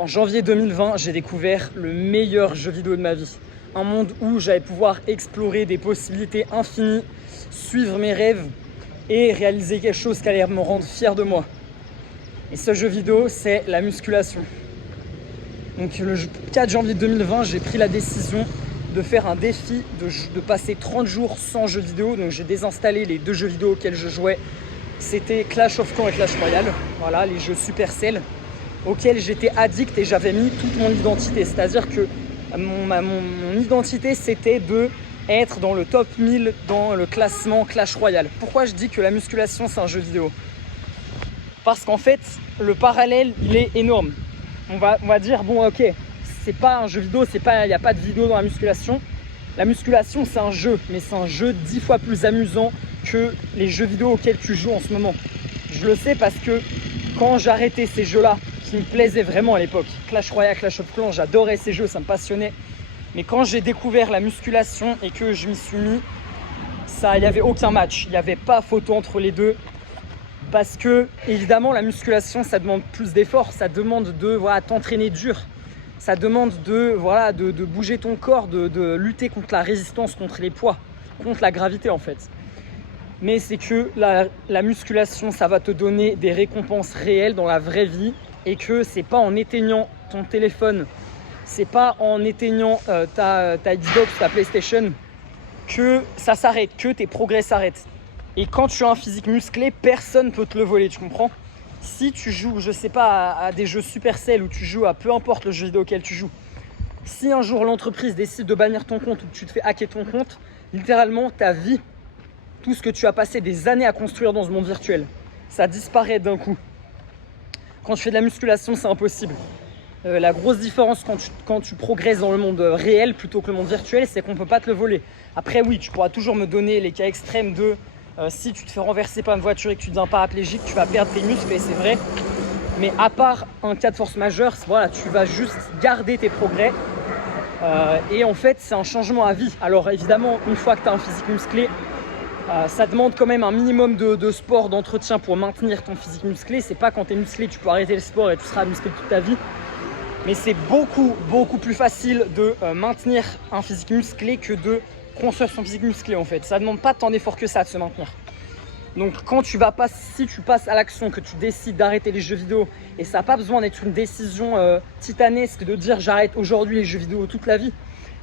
En janvier 2020, j'ai découvert le meilleur jeu vidéo de ma vie. Un monde où j'allais pouvoir explorer des possibilités infinies, suivre mes rêves et réaliser quelque chose qui allait me rendre fier de moi. Et ce jeu vidéo, c'est la musculation. Donc le 4 janvier 2020, j'ai pris la décision de faire un défi, de passer 30 jours sans jeux vidéo. Donc j'ai désinstallé les 2 jeux vidéo auxquels je jouais. C'était Clash of Clans et Clash Royale, voilà, les jeux Supercell, auxquels j'étais addict et j'avais mis toute mon identité. C'est-à-dire que mon identité, c'était de être dans le top 1000 dans le classement Clash Royale. Pourquoi je dis que la musculation, c'est un jeu vidéo? Parce qu'en fait, le parallèle, il est énorme. On va dire, bon, ok, c'est pas un jeu vidéo, il n'y a pas de vidéo dans la musculation. La musculation, c'est un jeu, mais c'est un jeu 10 fois plus amusant que les jeux vidéo auxquels tu joues en ce moment. Je le sais parce que quand j'arrêtais ces jeux-là, qui me plaisaient vraiment à l'époque, Clash Royale, Clash of Clans, j'adorais ces jeux, ça me passionnait. Mais quand j'ai découvert la musculation et que je m'y suis mis, il n'y avait aucun match, il n'y avait pas photo entre les deux. Parce que, évidemment, la musculation, ça demande plus d'efforts, ça demande de t'entraîner dur. Ça demande de bouger ton corps, de lutter contre la résistance, contre les poids, contre la gravité en fait. Mais c'est que la musculation, ça va te donner des récompenses réelles dans la vraie vie et que c'est pas en éteignant ton téléphone, c'est pas en éteignant ta Xbox, ta PlayStation que ça s'arrête, que tes progrès s'arrêtent. Et quand tu as un physique musclé, personne ne peut te le voler, tu comprends? Si tu joues, je sais pas, à des jeux Supercell ou tu joues à peu importe le jeu vidéo auquel tu joues, si un jour l'entreprise décide de bannir ton compte ou que tu te fais hacker ton compte, littéralement ta vie, tout ce que tu as passé des années à construire dans ce monde virtuel, ça disparaît d'un coup. Quand tu fais de la musculation, c'est impossible. La grosse différence quand tu progresses dans le monde réel plutôt que le monde virtuel, c'est qu'on ne peut pas te le voler. Après oui, tu pourras toujours me donner les cas extrêmes de si tu te fais renverser par une voiture et que tu deviens paraplégique, tu vas perdre tes muscles, et c'est vrai. Mais à part un cas de force majeure, voilà, tu vas juste garder tes progrès. Et en fait, c'est un changement à vie. Alors évidemment, une fois que tu as un physique musclé, ça demande quand même un minimum de sport, d'entretien pour maintenir ton physique musclé. C'est pas quand tu es musclé, tu peux arrêter le sport et tu seras musclé toute ta vie. Mais c'est beaucoup plus facile de maintenir un physique musclé que de construire son physique musclé en fait. Ça ne demande pas tant d'efforts que ça de se maintenir. Donc si tu passes à l'action, que tu décides d'arrêter les jeux vidéo, et ça n'a pas besoin d'être une décision titanesque de dire j'arrête aujourd'hui les jeux vidéo toute la vie.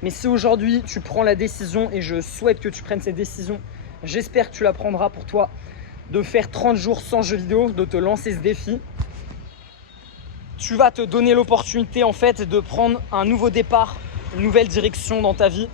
Mais si aujourd'hui tu prends la décision, et je souhaite que tu prennes cette décision, j'espère que tu la prendras pour toi, de faire 30 jours sans jeux vidéo, de te lancer ce défi. Tu vas te donner l'opportunité en fait de prendre un nouveau départ, une nouvelle direction dans ta vie.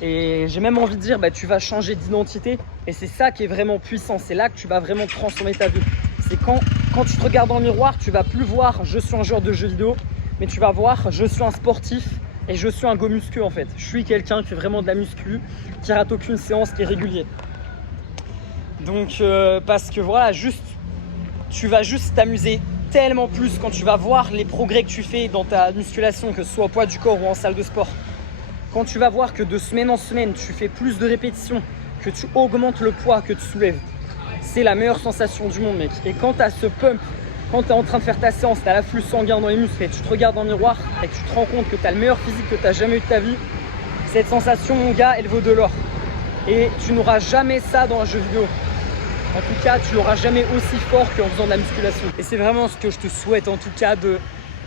Et j'ai même envie de dire, tu vas changer d'identité. Et c'est ça qui est vraiment puissant. C'est là que tu vas vraiment transformer ta vie. C'est quand tu te regardes dans le miroir, tu vas plus voir je suis un joueur de jeux vidéo, mais tu vas voir je suis un sportif et je suis un go muscu en fait. Je suis quelqu'un qui fait vraiment de la muscu, qui rate aucune séance, qui est régulier. Donc parce que voilà, tu vas juste t'amuser tellement plus quand tu vas voir les progrès que tu fais dans ta musculation, que ce soit au poids du corps ou en salle de sport. Quand tu vas voir que de semaine en semaine, tu fais plus de répétitions, que tu augmentes le poids que tu soulèves, c'est la meilleure sensation du monde, mec. Et quand tu as ce pump, quand tu es en train de faire ta séance, tu as l'afflux sanguin dans les muscles et tu te regardes dans le miroir et que tu te rends compte que tu as le meilleur physique que tu as jamais eu de ta vie, cette sensation, mon gars, elle vaut de l'or. Et tu n'auras jamais ça dans un jeu vidéo. En tout cas, tu l'auras jamais aussi fort qu'en faisant de la musculation. Et c'est vraiment ce que je te souhaite, en tout cas, de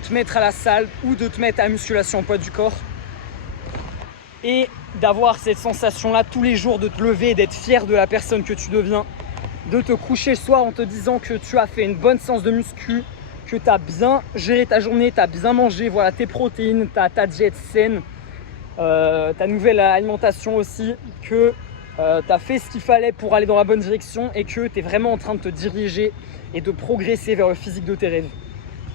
te mettre à la salle ou de te mettre à la musculation au poids du corps. Et d'avoir cette sensation-là tous les jours, de te lever, d'être fier de la personne que tu deviens, de te coucher le soir en te disant que tu as fait une bonne séance de muscu, que tu as bien géré ta journée, tu as bien mangé, voilà, tes protéines, ta diète saine, ta nouvelle alimentation aussi, que tu as fait ce qu'il fallait pour aller dans la bonne direction et que tu es vraiment en train de te diriger et de progresser vers le physique de tes rêves.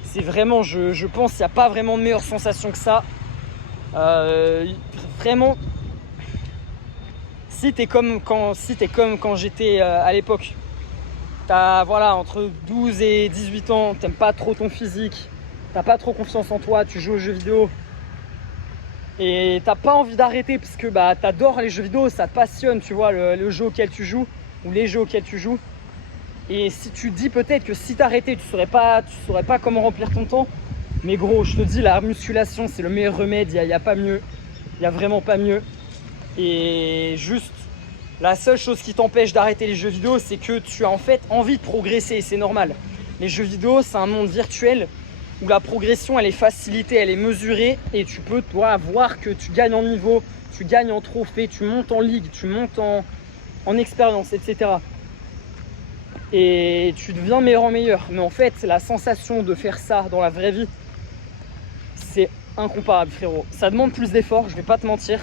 C'est vraiment, je pense qu'il n'y a pas vraiment de meilleure sensation que ça. Vraiment, si t'es comme quand j'étais à l'époque, t'as entre 12 et 18 ans, t'aimes pas trop ton physique, t'as pas trop confiance en toi, tu joues aux jeux vidéo et t'as pas envie d'arrêter parce que t'adores les jeux vidéo, ça te passionne, tu vois, le jeu auquel tu joues ou les jeux auxquels tu joues. Et si tu dis peut-être que si t'arrêtais, tu saurais pas comment remplir ton temps, Mais gros, je te dis, la musculation, c'est le meilleur remède. Il n'y a pas mieux. Il n'y a vraiment pas mieux. Et juste, la seule chose qui t'empêche d'arrêter les jeux vidéo, c'est que tu as en fait envie de progresser. C'est normal. Les jeux vidéo, c'est un monde virtuel où la progression, elle est facilitée, elle est mesurée. Et tu peux, toi, voir que tu gagnes en niveau, tu gagnes en trophée, tu montes en ligue, tu montes en expérience, etc. Et tu deviens meilleur en meilleur. Mais en fait, la sensation de faire ça dans la vraie vie, c'est incomparable, frérot. Ça demande plus d'efforts, je vais pas te mentir.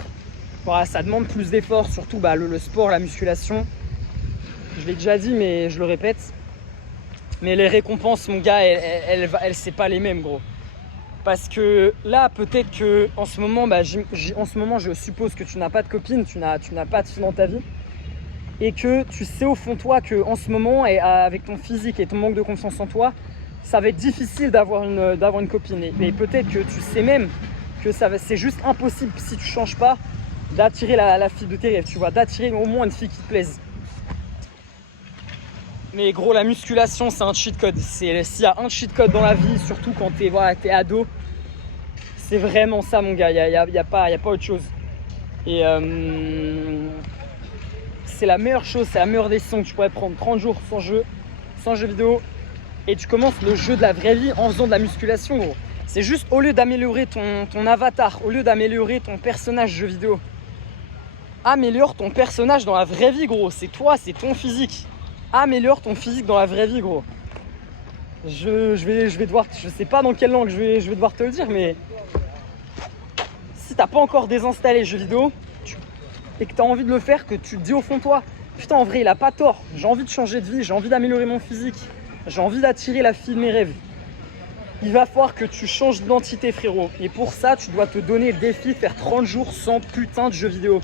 Voilà, ça demande plus d'efforts, surtout le sport, la musculation. Je l'ai déjà dit, mais je le répète. Mais les récompenses, mon gars, elles c'est pas les mêmes, gros. Parce que là, peut-être que en ce moment, je suppose que tu n'as pas de copine, tu n'as pas de fille dans ta vie. Et que tu sais au fond de toi qu'en ce moment, et avec ton physique et ton manque de confiance en toi, ça va être difficile d'avoir une copine. Et peut-être que tu sais même que c'est juste impossible si tu changes pas d'attirer la fille de tes rêves, tu vois, d'attirer au moins une fille qui te plaise. Mais gros, la musculation, c'est un cheat code. S'il y a un cheat code dans la vie, surtout quand t'es ado, c'est vraiment ça, mon gars. Il y a pas autre chose. Et c'est la meilleure chose, c'est la meilleure décision que tu pourrais prendre. 30 jours sans jeu vidéo. Et tu commences le jeu de la vraie vie en faisant de la musculation, gros. C'est juste au lieu d'améliorer ton avatar, au lieu d'améliorer ton personnage jeu vidéo, améliore ton personnage dans la vraie vie, gros. C'est toi, c'est ton physique. Améliore ton physique dans la vraie vie, gros. Je vais devoir, je sais pas dans quelle langue je vais devoir te le dire, mais si t'as pas encore désinstallé les jeux vidéo et que t'as envie de le faire, que tu te dis au fond de toi, putain, en vrai, il a pas tort. J'ai envie de changer de vie, j'ai envie d'améliorer mon physique. J'ai envie d'attirer la fille de mes rêves. Il va falloir que tu changes d'identité, frérot. Et pour ça, tu dois te donner le défi de faire 30 jours sans putain de jeux vidéo.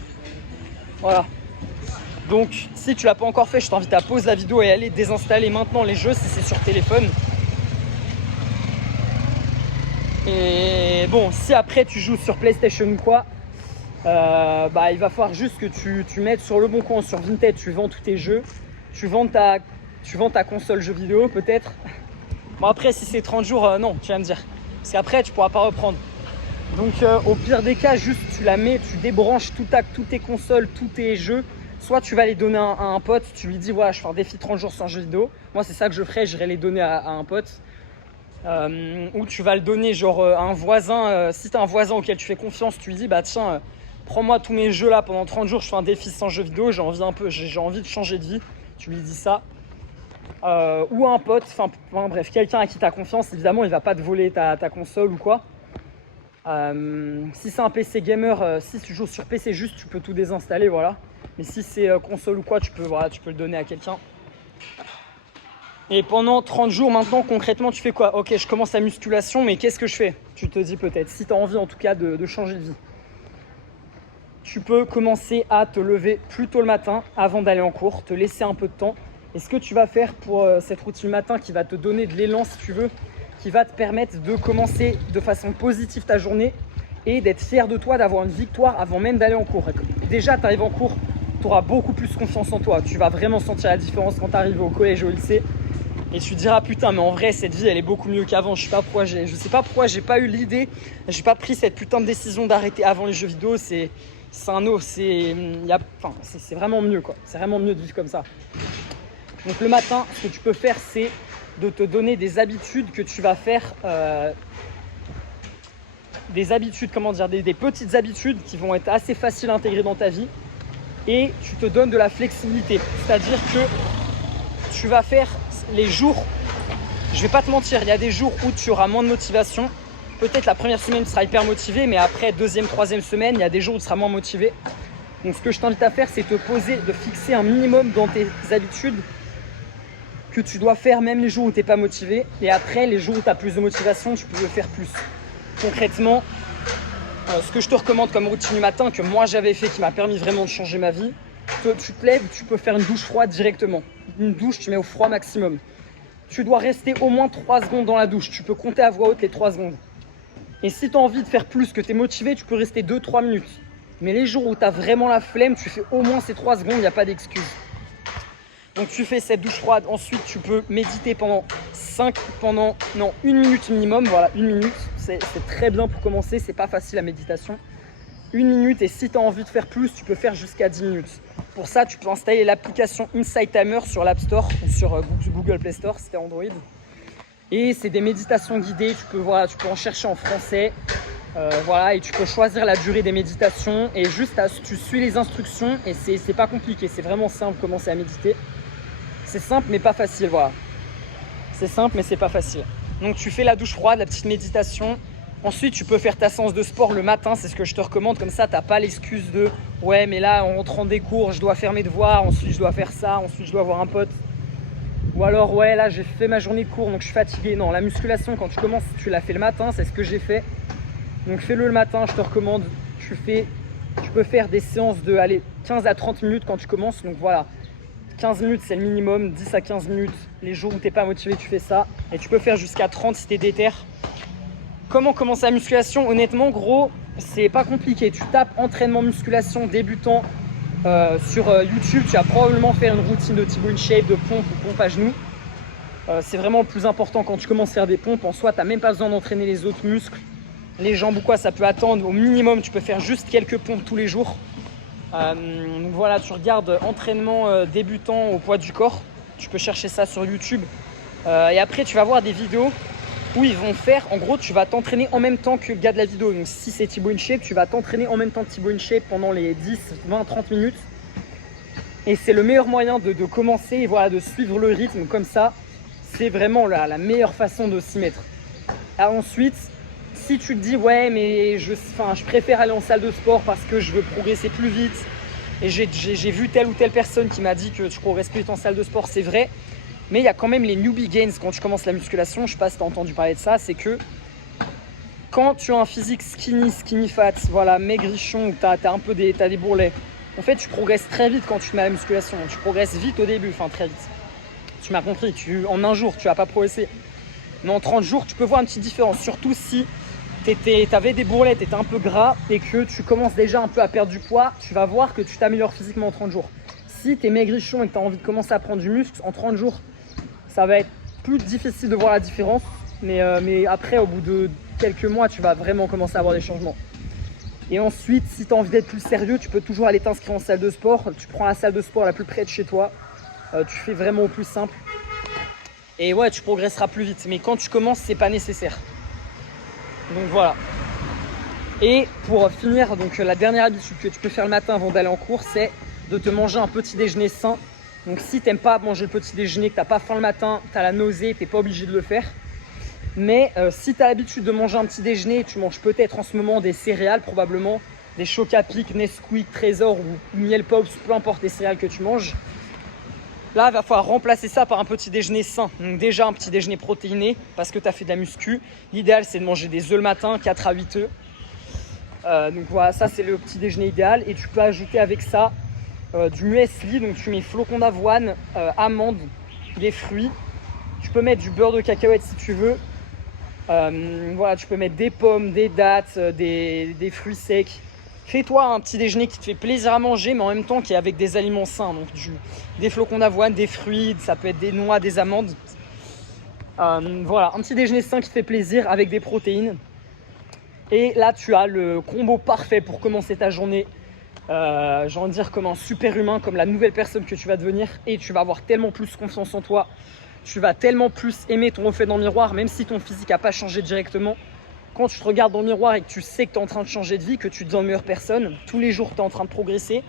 Voilà. Donc, si tu l'as pas encore fait, je t'invite à pause la vidéo et aller désinstaller maintenant les jeux si c'est sur téléphone. Et bon, si après tu joues sur PlayStation ou quoi, il va falloir juste que tu mettes sur le bon coin, sur Vinted, tu vends tous tes jeux. Tu vends ta console jeux vidéo peut-être. Bon après si c'est 30 jours, non, tu vas me dire. Parce qu'après tu pourras pas reprendre. Donc au pire des cas, juste tu la mets, tu débranches toutes tes consoles, tous tes jeux. Soit tu vas les donner à un pote, tu lui dis voilà je fais un défi 30 jours sans jeux vidéo. Moi c'est ça que je ferais, j'irais les donner à un pote. Ou tu vas le donner genre à un voisin. Si tu as un voisin auquel tu fais confiance, tu lui dis bah tiens, prends-moi tous mes jeux là pendant 30 jours, je fais un défi sans jeux vidéo, j'ai envie de changer de vie. Tu lui dis ça. Ou un pote, enfin bref, quelqu'un à qui tu as confiance, évidemment il va pas te voler ta console ou quoi. Si c'est un PC gamer, si tu joues sur PC juste tu peux tout désinstaller, voilà. Mais si c'est console ou quoi, tu peux le donner à quelqu'un. Et pendant 30 jours maintenant concrètement tu fais quoi? Ok, je commence la musculation, mais qu'est-ce que je fais? Tu te dis peut-être, si tu as envie en tout cas de changer de vie. Tu peux commencer à te lever plus tôt le matin avant d'aller en cours, te laisser un peu de temps. Et ce que tu vas faire pour cette routine matin qui va te donner de l'élan si tu veux, qui va te permettre de commencer de façon positive ta journée et d'être fier de toi, d'avoir une victoire avant même d'aller en cours. Déjà, tu arrives en cours, tu auras beaucoup plus confiance en toi. Tu vas vraiment sentir la différence quand tu arrives au collège et au lycée. Et tu te diras putain, mais en vrai, cette vie, elle est beaucoup mieux qu'avant. Je sais pas pourquoi j'ai pas eu l'idée, j'ai pas pris cette putain de décision d'arrêter avant les jeux vidéo. C'est vraiment mieux, quoi. C'est vraiment mieux de vivre comme ça. Donc le matin, ce que tu peux faire, c'est de te donner des habitudes que tu vas faire, des petites habitudes qui vont être assez faciles à intégrer dans ta vie. Et tu te donnes de la flexibilité. C'est-à-dire que tu vas faire les jours, je vais pas te mentir, il y a des jours où tu auras moins de motivation. Peut-être la première semaine, tu seras hyper motivé, mais après, deuxième, troisième semaine, il y a des jours où tu seras moins motivé. Donc ce que je t'invite à faire, c'est te poser, de fixer un minimum dans tes habitudes que tu dois faire même les jours où tu n'es pas motivé. Et après, les jours où tu as plus de motivation, tu peux le faire plus. Concrètement, ce que je te recommande comme routine du matin, que moi j'avais fait, qui m'a permis vraiment de changer ma vie, tu te lèves, tu peux faire une douche froide directement. Une douche, tu mets au froid maximum. Tu dois rester au moins 3 secondes dans la douche. Tu peux compter à voix haute les 3 secondes. Et si tu as envie de faire plus, que tu es motivé, tu peux rester 2-3 minutes. Mais les jours où tu as vraiment la flemme, tu fais au moins ces 3 secondes, il n'y a pas d'excuse. Donc tu fais cette douche froide, ensuite tu peux méditer pendant 1 minute minimum, voilà 1 minute, c'est très bien pour commencer, c'est pas facile la méditation. 1 minute, et si tu as envie de faire plus, tu peux faire jusqu'à 10 minutes. Pour ça, tu peux installer l'application Insight Timer sur l'App Store ou sur Google Play Store si tu es Android. Et c'est des méditations guidées, tu peux en chercher en français. Voilà, et tu peux choisir la durée des méditations et juste tu suis les instructions et c'est pas compliqué, c'est vraiment simple commencer à méditer. C'est simple mais pas facile, voilà. C'est simple mais c'est pas facile. Donc tu fais la douche froide, la petite méditation. Ensuite, tu peux faire ta séance de sport le matin, c'est ce que je te recommande. Comme ça, tu n'as pas l'excuse de « ouais, mais là, en rentrant des cours, je dois faire mes devoirs, ensuite je dois faire ça, ensuite je dois voir un pote. » Ou alors « ouais, là, j'ai fait ma journée de cours, donc je suis fatigué. » Non, la musculation, quand tu commences, tu l'as fait le matin, c'est ce que j'ai fait. Donc fais-le le matin, je te recommande. Tu peux faire des séances de 15 à 30 minutes quand tu commences. Donc voilà, 15 minutes, c'est le minimum, 10 à 15 minutes. Les jours où tu n'es pas motivé, tu fais ça. Et tu peux faire jusqu'à 30 si tu es déter. Comment commencer la musculation? Honnêtement, gros, c'est pas compliqué. Tu tapes entraînement musculation débutant sur YouTube. Tu vas probablement faire une routine de Thibaut InShape, de pompe ou pompe à genoux. C'est vraiment le plus important quand tu commences à faire des pompes. En soi, tu n'as même pas besoin d'entraîner les autres muscles. Les jambes ou quoi, ça peut attendre. Au minimum, tu peux faire juste quelques pompes tous les jours. Donc voilà, tu regardes entraînement débutant au poids du corps. Tu peux chercher ça sur YouTube. Et après, tu vas voir des vidéos où ils vont faire, en gros, tu vas t'entraîner en même temps que le gars de la vidéo. Donc si c'est Thibaut InShape, tu vas t'entraîner en même temps que Thibaut InShape pendant les 10, 20, 30 minutes. Et c'est le meilleur moyen de commencer et voilà, de suivre le rythme comme ça. C'est vraiment la meilleure façon de s'y mettre. Alors ensuite, si tu te dis ouais mais je préfère aller en salle de sport parce que je veux progresser plus vite et j'ai vu telle ou telle personne qui m'a dit que tu progresses plus vite en salle de sport, c'est vrai. Mais il y a quand même les newbie gains quand tu commences la musculation. Je ne sais pas si tu as entendu parler de ça. C'est que quand tu as un physique skinny fat, voilà, maigrichon, ou tu as des bourrelets, en fait, tu progresses très vite quand tu te mets à la musculation. Tu progresses vite au début, enfin très vite. Tu m'as compris, en un jour, tu ne vas pas progresser. Mais en 30 jours, tu peux voir une petite différence. Surtout si tu avais des bourrelets, tu étais un peu gras et que tu commences déjà un peu à perdre du poids, tu vas voir que tu t'améliores physiquement en 30 jours. Si tu es maigrichon et que tu as envie de commencer à prendre du muscle, en 30 jours, ça va être plus difficile de voir la différence, mais après, au bout de quelques mois, tu vas vraiment commencer à avoir des changements. Et ensuite, si tu as envie d'être plus sérieux, tu peux toujours aller t'inscrire en salle de sport. Tu prends la salle de sport la plus près de chez toi. Tu fais vraiment au plus simple. Et ouais, tu progresseras plus vite. Mais quand tu commences, c'est pas nécessaire. Donc voilà. Et pour finir, donc la dernière habitude que tu peux faire le matin avant d'aller en cours, c'est de te manger un petit déjeuner sain. Donc si tu n'aimes pas manger le petit déjeuner, que tu n'as pas faim le matin, tu as la nausée, tu n'es pas obligé de le faire. Mais si tu as l'habitude de manger un petit déjeuner, tu manges peut-être en ce moment des céréales probablement, des Choc à Pic, Nesquik, Trésor ou Miel Pops, peu importe les céréales que tu manges. Là, il va falloir remplacer ça par un petit déjeuner sain. Donc déjà un petit déjeuner protéiné parce que tu as fait de la muscu. L'idéal, c'est de manger des œufs le matin, 4 à 8 œufs. Donc voilà, ça c'est le petit déjeuner idéal. Et tu peux ajouter avec ça du muesli, donc tu mets flocons d'avoine, amandes, des fruits. Tu peux mettre du beurre de cacahuète si tu veux. Voilà, tu peux mettre des pommes, des dattes, des fruits secs. Fais-toi un petit déjeuner qui te fait plaisir à manger, mais en même temps qui est avec des aliments sains. Donc des flocons d'avoine, des fruits, ça peut être des noix, des amandes. Voilà, un petit déjeuner sain qui te fait plaisir avec des protéines. Et là, tu as le combo parfait pour commencer ta journée. J'ai envie de dire comme un super humain, comme la nouvelle personne que tu vas devenir. Et tu vas avoir tellement plus confiance en toi. Tu vas tellement plus aimer ton reflet dans le miroir, même si ton physique n'a pas changé directement. Quand tu te regardes dans le miroir et que tu sais que tu es en train de changer de vie, que tu deviens une meilleure personne, tous les jours tu es en train de progresser.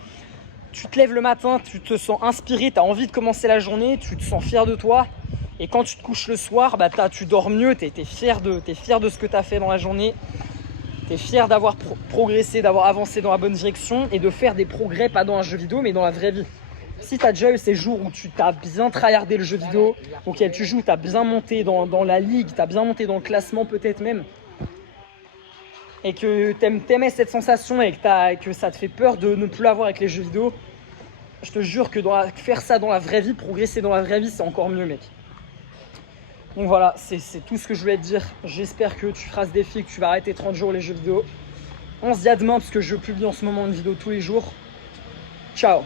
Tu te lèves le matin, tu te sens inspiré, tu as envie de commencer la journée, tu te sens fier de toi. Et quand tu te couches le soir, tu dors mieux, tu es fier de ce que tu as fait dans la journée. Tu es fier d'avoir progressé, d'avoir avancé dans la bonne direction et de faire des progrès, pas dans un jeu vidéo, mais dans la vraie vie. Si tu as déjà eu ces jours où tu t'as bien tryhardé le jeu vidéo, auquel tu joues, tu as bien monté dans la ligue, tu as bien monté dans le classement peut-être même, et que t'aimais cette sensation et que ça te fait peur de ne plus l'avoir avec les jeux vidéo, je te jure que faire ça dans la vraie vie, progresser dans la vraie vie, c'est encore mieux, mec. Donc voilà, c'est tout ce que je voulais te dire. J'espère que tu feras ce défi, que tu vas arrêter 30 jours les jeux vidéo. On se dit à demain parce que je publie en ce moment une vidéo tous les jours. Ciao.